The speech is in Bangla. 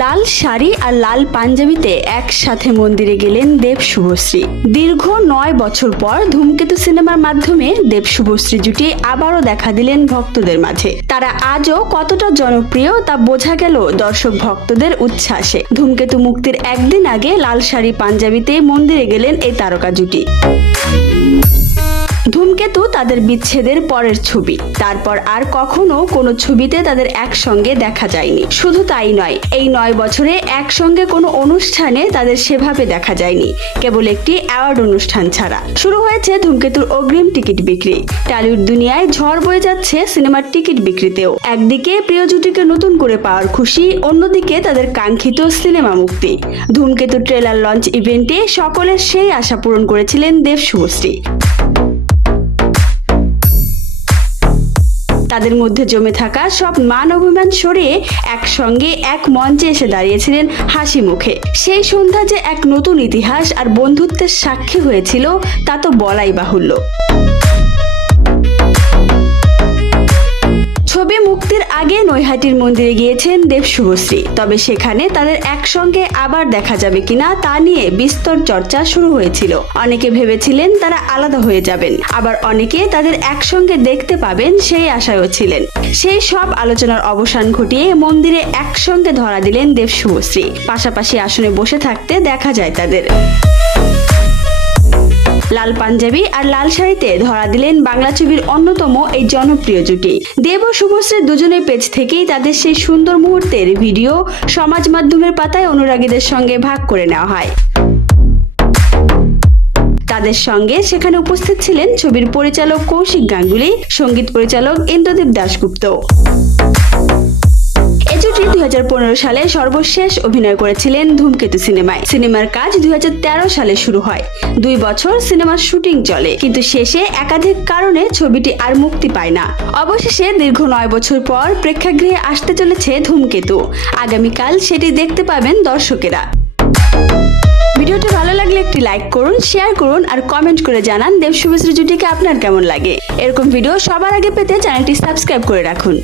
লাল শাড়ি আর লাল পাঞ্জাবিতে একসাথে মন্দিরে গেলেন দেব শুভশ্রী। দীর্ঘ 9 বছর পর ধূমকেতু সিনেমার মাধ্যমে দেব শুভশ্রী জুটি আবারও দেখা দিলেন ভক্তদের মাঝে। তারা আজও কতটা জনপ্রিয় তা বোঝা গেল দর্শক ভক্তদের উচ্ছ্বাসে। ধূমকেতু মুক্তির একদিন আগে লাল শাড়ি পাঞ্জাবিতে মন্দিরে গেলেন এই তারকা জুটি। ধূমকেতু তাদের বিচ্ছেদের পরের ছবি, তারপর আর কখনো কোনো ছবিতে তাদের একসঙ্গে দেখা যায়নি। শুধু তাই নয়, এই 9 বছরে একসঙ্গে কোনো অনুষ্ঠানে তাদের সেভাবে দেখা যায়নি, কেবল একটি অ্যাওয়ার্ড অনুষ্ঠান ছাড়া। শুরু হয়েছে ধূমকেতুর অগ্রিম টিকিট বিক্রি। টলিউড দুনিয়ায় ঝড় বয়ে যাচ্ছে সিনেমার টিকিট বিক্রিতেও। একদিকে প্রিয় জুটিকে নতুন করে পাওয়ার খুশি, অন্যদিকে তাদের কাঙ্ক্ষিত সিনেমা মুক্তি। ধূমকেতুর ট্রেলার লঞ্চ ইভেন্টে সকলের সেই আশা পূরণ করেছিলেন দেব শুভশ্রী। তাদের মধ্যে জমে থাকা সব মান অভিমান সরিয়ে একসঙ্গে এক মঞ্চে এসে দাঁড়িয়েছিলেন হাসি মুখে। সেই সন্ধ্যা যে এক নতুন ইতিহাস আর বন্ধুত্বের সাক্ষী হয়েছিল তা তো বলাই বাহুল্য। ছবি মুক্তির আগে নৈহাটির মন্দিরে গিয়েছেন দেব শুভশ্রী। তবে সেখানে তাদের একসঙ্গে আবার দেখা যাবে কিনা তা নিয়ে বিস্তর চর্চা শুরু হয়েছিল। অনেকে ভেবেছিলেন তারা আলাদা হয়ে যাবেন, আবার অনেকে তাদের একসঙ্গে দেখতে পাবেন সেই আশায়ও ছিলেন। সেই সব আলোচনার অবসান ঘটিয়ে মন্দিরে একসঙ্গে ধরা দিলেন দেব শুভশ্রী। পাশাপাশি আসনে বসে থাকতে দেখা যায় তাদের। লাল পাঞ্জাবি আর লাল শাড়িতে ধরা দিলেন বাংলা ছবির অন্যতম এই জনপ্রিয় জুটি। দেব ও শুভশ্রীর দুজনের পেজ থেকেই তাদের সেই সুন্দর মুহূর্তের ভিডিও সমাজ মাধ্যমের পাতায় অনুরাগীদের সঙ্গে ভাগ করে নেওয়া হয়। তাদের সঙ্গে সেখানে উপস্থিত ছিলেন ছবির পরিচালক কৌশিক গাঙ্গুলি, সঙ্গীত পরিচালক ইন্দ্রদীপ দাশগুপ্ত। এই জুটি 2015 সালে সর্বশেষ অভিনয় করেছিলেন ধূমকেতু সিনেমায়। সিনেমার কাজ 2013 সালে শুরু হয়। 2 বছর সিনেমার শুটিং চলে, কিন্তু শেষে একাধিক কারণে ছবিটি আর মুক্তি পায় না। অবশেষে দীর্ঘ 9 বছর পর প্রেক্ষাগৃহে আসতে চলেছে ধূমকেতু। আগামীকাল সেটি দেখতে পাবেন দর্শকেরা। ভিডিওটি ভালো লাগলে একটি লাইক করুন, শেয়ার করুন আর কমেন্ট করে জানান দেব শুভশ্রী জুটিকে আপনার কেমন লাগে। এরকম ভিডিও সবার আগে পেতে চ্যানেলটি সাবস্ক্রাইব করে রাখুন।